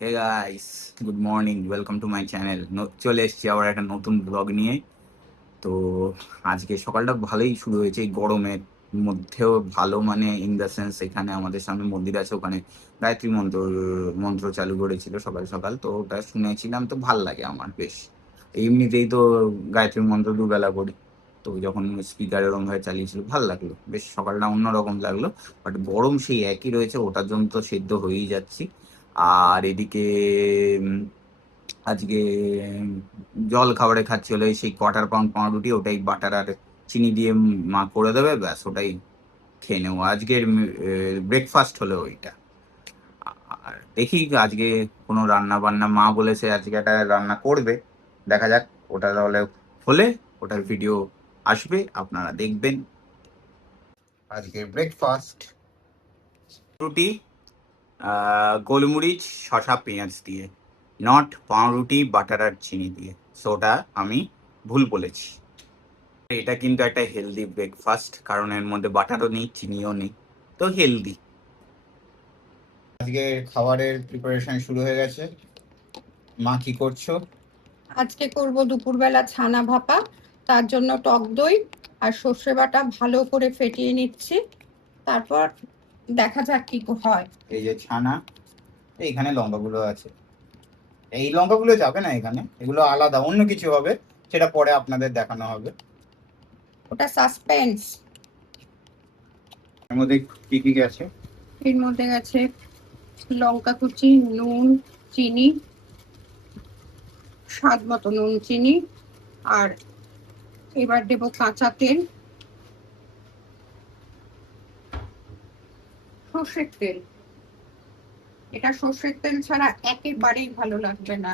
Hey guys, good morning, welcome to my channel. চলে এসেছি আবার একটা নতুন ব্লগ নিয়ে। তো আজকে সকালটা ভালোই শুরু হয়েছে এই গরমের মধ্যেও। ভালো মানে ইন দ্য সেন্স, এখানে আমাদের সামনে মন্দির আছে, ওখানে গায়ত্রী মন্ত্র মন্ত্র চালু করেছিল সকাল সকাল। তো ওটা শুনেছিলাম, তো ভাল লাগে আমার বেশ। এমনিতেই তো গায়ত্রী মন্ত্র দুবেলা করি, তো যখন স্পিকার এরকম ভাবে চালিয়েছিল ভাল লাগলো, বেশ সকালটা অন্যরকম লাগলো। বাট গরম সেই একই রয়েছে, ওটার জন্য তো সেদ্ধ হয়েই যাচ্ছি। আর এদিকে উম, আজকে জল খাবারে খাচ্ছি হলো এই সেই কোয়ার্টার পাউন্ড পাউরুটি, ওটাই বাটার আর চিনি দিয়ে মা করে দেবে, ব্যাস ওটাই খেয়ে নেবো। আজকের ব্রেকফাস্ট হলো ওইটা। আর দেখি আজকে কোনো রান্না বান্না মা বলেছে আজকে একটা রান্না করবে, দেখা যাক। ওটা তাহলে হলে ওটার ভিডিও আসবে, আপনারা দেখবেন। আজকের ব্রেকফাস্ট রুটি, গোলমরিচ, শসা, পেঁয়াজ দিয়ে, নট পাউরুটি বাটার আর চিনি দিয়ে। সো ওটা আমি ভুল বলেছি। এটা কিন্তু একটা হেলদি ব্রেকফাস্ট, কারণ এর মধ্যে বাটারও নেই, চিনিও নেই, তো হেলদি। আজকে খাবারের প্রিপারেশন শুরু হয়ে গেছে। মা কি করছো? আজকে করব দুপুরবেলা ছানা ভাপা। তার জন্য টক দই আর সর্ষে বাটা ভালো করে ফেটিয়ে নিচ্ছি। তারপর দেখা যাক কি হয়। এই যে ছানা, এইখানে লঙ্কাগুলো আছে। এই লঙ্কাগুলো যাবে না এখানে, এগুলো আলাদা অন্য কিছু হবে, সেটা পরে আপনাদের দেখানো হবে। ওটা সাসপেন্স। এর মধ্যে কি কি গেছে? এর মধ্যে গেছে লঙ্কা কুচি, নুন, চিনি, স্বাদ মতো নুন চিনি, আর এবার দেব কাঁচা তেল, সর্ষের তেল। এটা সর্ষের তেল ছাড়া একেবারেই ভালো লাগবে না।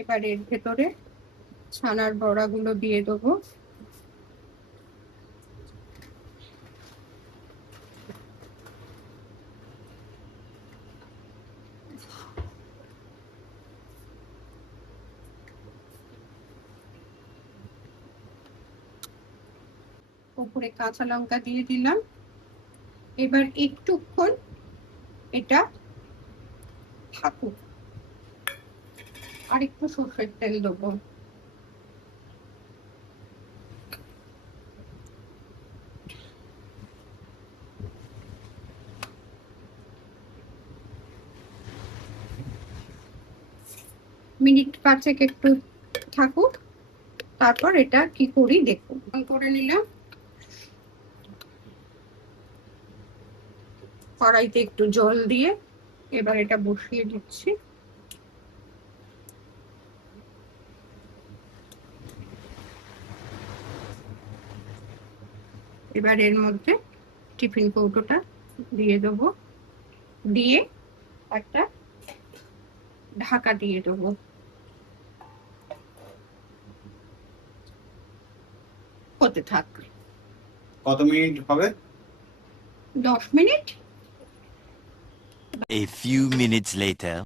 এবার এর ভেতরে ছানার বড়াগুলো দিয়ে দেবো। উপরে কাঁচা লঙ্কা দিয়ে দিলাম। এবার একটুক্ষণ এটা থাকুক, আর একটু সর্ষের তেল দেবো। মিনিট 5 একটু থাকুক, তারপর এটা কি করি দেখুন। করে নিলাম, কড়াইতে একটু জল দিয়ে এবার এটা বসিয়ে দিচ্ছি। এবার এর মধ্যে টিফিন কৌটোটা দিয়ে দেবো, দিয়ে একটা ঢাকা দিয়ে দেবো। হতে থাক। কত মিনিট হবে? 10 minute. A few minutes later.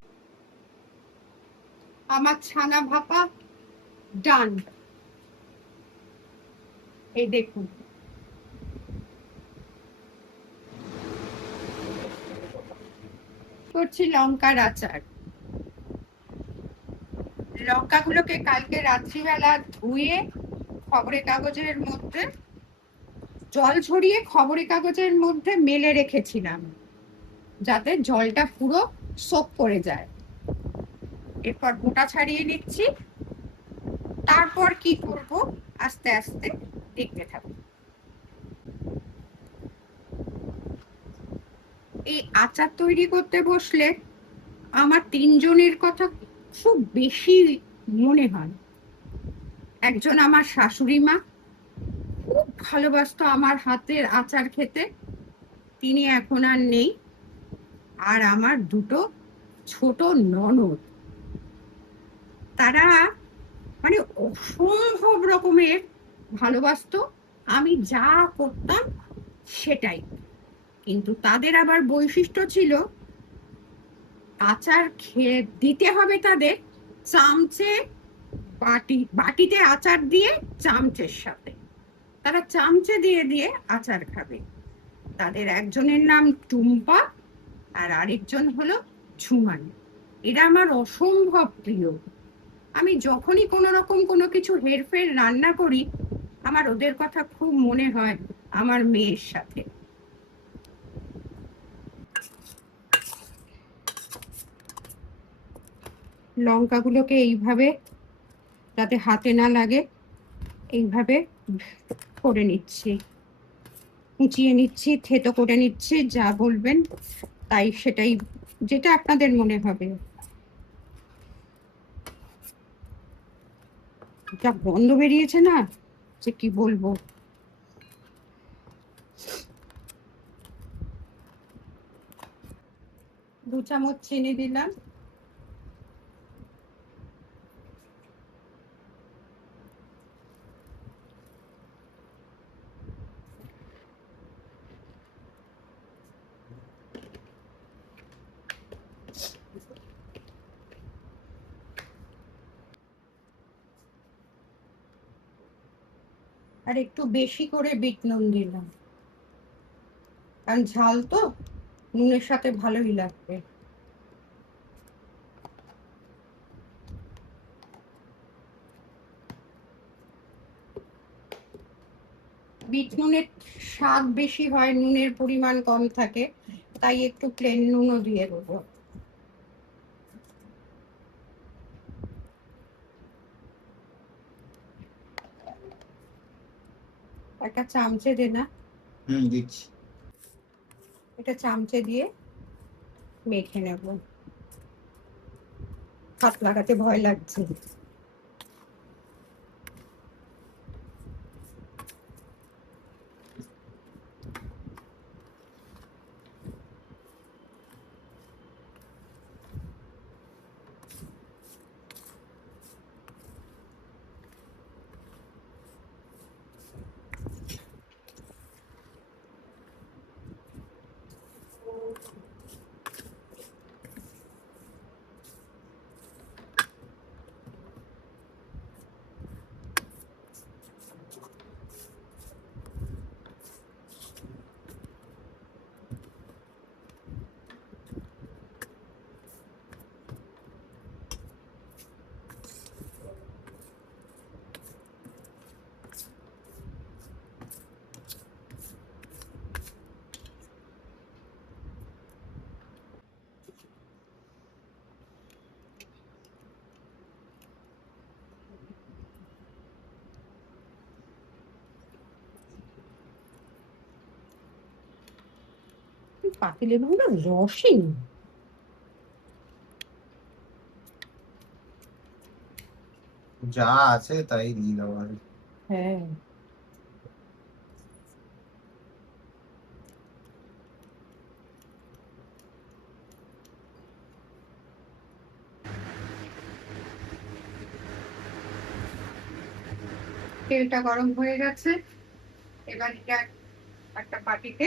আমার ছানা ভাপা ডান। এই দেখুন, করছি লঙ্কার আচার। লঙ্কাগুলোকে কালকে রাত্রিবেলা ধুয়ে খবরের কাগজের মধ্যে জল ঝরিয়ে খবরের কাগজের মধ্যে মেলে রেখেছিলাম, যাতে জলটা পুরো সোক করে যায়। এরপর গোটা ছাড়িয়ে নিচ্ছি। তারপর কি করব আস্তে আস্তে দেখতে থাকুন। এই আচার তৈরি করতে বসলে আমার 3 জনের কথা খুব বেশি মনে হয়। একজন আমার শাশুড়ি মা, খুব ভালোবাসতো আমার হাতের আচার খেতে, তিনি এখন আর নেই। আর আমার দুটো ছোট ননদ, তারা মানে অসম্ভব রকমের ভালোবাসতো আমি যা করতাম সেটাই। কিন্তু তাদের আবার বৈশিষ্ট্য ছিল, আচার খেয়ে দিতে হবে তাদের চামচে বাটিতে আচার দিয়ে চামচের সাথে, তারা চামচে দিয়ে দিয়ে আচার খাবে। তাদের একজনের নাম টুম্পা আর আরেকজন হলো ঝুমান। এরা আমার অসম্ভব প্রিয়। আমি যখনই কোনো রকম কোনো কিছু হেরফের রান্না করি, আমার ওদের কথা খুব মনে হয় আমার মেয়ের সাথে। লঙ্কাগুলোকে এইভাবে, যাতে হাতে না লাগে, এইভাবে করে নিচ্ছি, কুচিয়ে নিচ্ছি, থেতো করে নিচ্ছি, যা বলবেন তাই, সেটাই, যেটা আপনাদের মনে হবে। যা গন্ধ বেরিয়েছে না, যে কি বলবো। দু চামচ চিনি দিলাম। আর একটু বেশি করে বিট নুন দিলাম, কারণ ঝাল তো, নুনের সাথে ভালোই লাগবে। বিট নুনের স্বাদ বেশি হয়, নুনের পরিমাণ কম থাকে, তাই একটু প্লেন নুনও দিয়ে দেবো। একটা চামচে দে না। দিচ্ছি। এটা চামচে দিয়ে মেখে নেব। হাত লাগাতে ভয় লাগছে। পাতিলেবুগুলো রসই নেই। যা আছে তাই দিয়ে দেবো। হ্যাঁ, তেলটা গরম হয়ে গেছে, এবার এটা একটা বাটিতে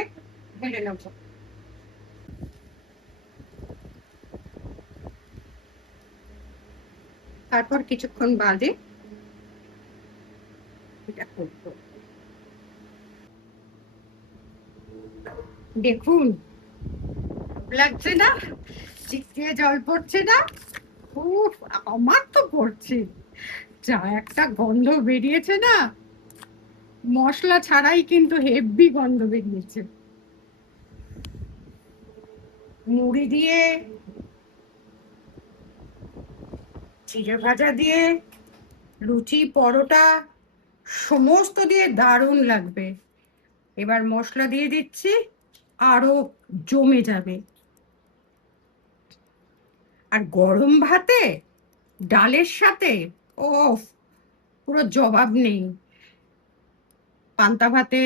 ঢেলে নেব। তারপর কিছুক্ষণ বাদে এটা করব। দেখুন, লাগছে না, জিভ দিয়ে জল পড়ছে না? উফ, আমার তো পড়ছে। যা একটা গন্ধ বেরিয়েছে না, মশলা ছাড়াই কিন্তু হেভি গন্ধ বেরিয়েছে। মুড়ি দিয়ে, চিড়ে ভাজা দিয়ে, লুচি, পরোটা, সমস্ত দিয়ে দারুণ লাগবে। এবার মশলা দিয়ে দিচ্ছি, আরো জমে যাবে। আর গরম ভাতে, ডালের সাথে, ওফ, পুরো জবাব নেই। পান্তা ভাতে,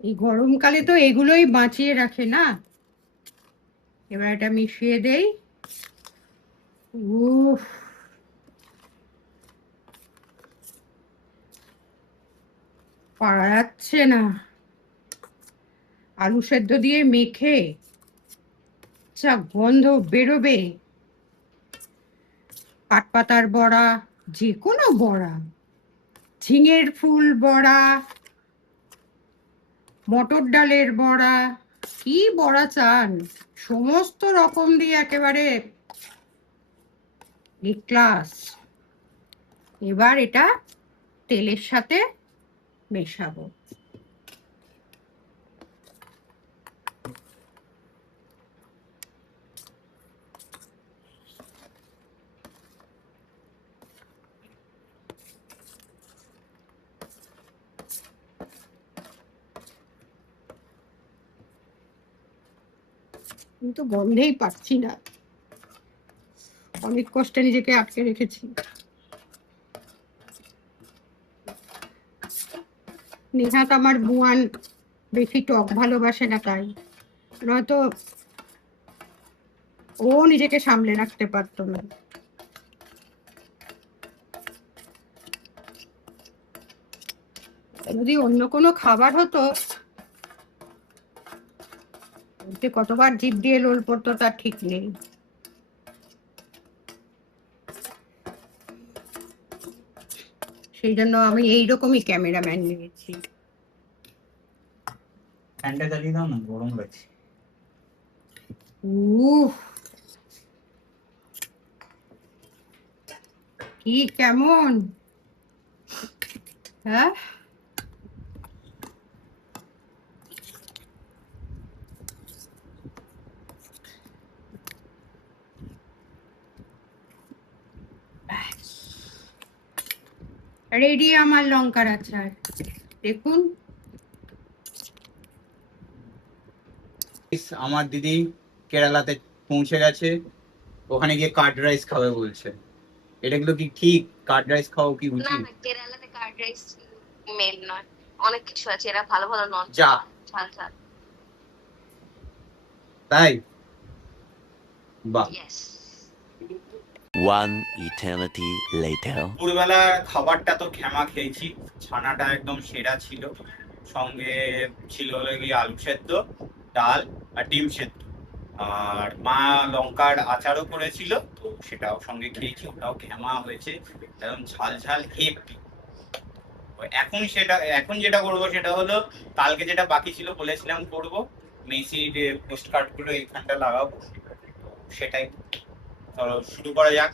এই গরমকালে তো এগুলোই বাঁচিয়ে রাখে না। এবার এটা মিশিয়ে দেই। উফ, পারা যাচ্ছে না। আলু সেদ্ধ দিয়ে মেখে যা গন্ধ বেরোবে, পাটপাতার বড়া, যে কোনো বড়া, ঝিঙের ফুল বড়া, মটর ডালের বড়া, কি বড়া চান সমস্ত রকম দিয়ে একেবারে ক্লাস। এবার এটা তেলের সাথে মেশাবো। কিন্তু গন্ধেই পাচ্ছি না, অনেক কষ্টে নিজেকে আটকে রেখেছি। নেহাত আমার বুয়ান বেশি টক ভালোবাসে না, তাই নয়তো ও নিজেকে সামলে রাখতে পারতো না। যদি অন্য কোনো খাবার হতো, কতবার জিভ দিয়ে লোল পড়তো তার ঠিক নেই। সেই জন্য আমি এইরকমই ক্যামেরাম্যান নিয়েছি। ফ্যানটা চালিয়ে দাও না, গরম লাগছে। উফ, কি কেমন, হ্যাঁ? রেডি আমার লঙ্কার আচার, দেখুন। আমার দিদি কেরালাতে পৌঁছে গেছে, ওখানে গিয়ে কার্ড রাইস খাবে বলছে। এটা গুলো কি ঠিক? কার্ড রাইস খাওয়া কি না উচিত? না, কেরালাতে কার্ড রাইস মেন নয়, অনেক কিছু আছে, এরা ভালো ভালো নন যা ঝাল ঝাল। তাই? বাহ। ইয়েস। One eternity later. দুপুরবেলা খাবারটা তো খেমা খেয়েছি, ছানাটা একদম সেরা ছিল, সঙ্গে ছিল হলো গিয়ে আলু সেদ্ধ, ডাল আর ডিম সেদ্ধ, আর মা লঙ্কার আচারও করেছিল, তো সেটাও সঙ্গে খেয়েছি, ওটাও খেমা হয়েছে, একদম ঝাল ঝাল হেভি। এখন যেটা করবো সেটা হলো, কালকে যেটা বাকি ছিল বলেছিলাম করব, মেসির পোস্ট কার্ড গুলো এইখানটা লাগাবো, সেটাই। চলো শুরু করা যাক।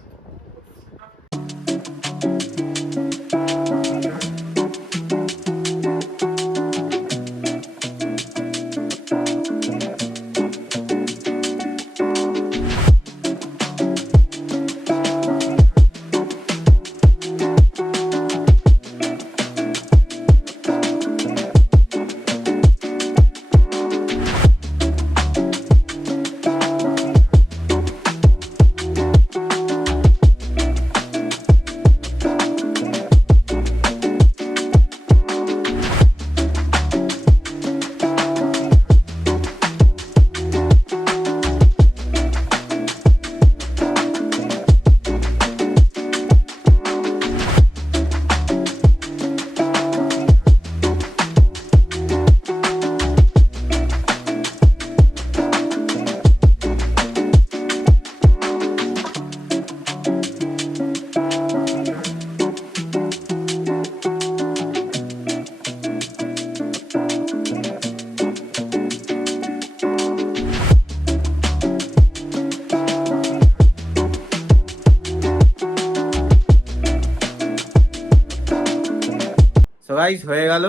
সো গাইস, হয়ে গেল,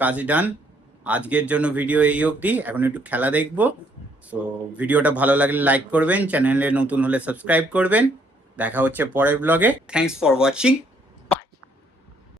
কাজ ডান। আজকের জন্য ভিডিও এই অবধি, এখন একটু খেলা দেখবো। সো ভিডিওটা ভালো লাগলে লাইক করবেন, চ্যানেলে নতুন হলে সাবস্ক্রাইব করবেন। দেখা হচ্ছে পরের ব্লগে। Thanks for watching.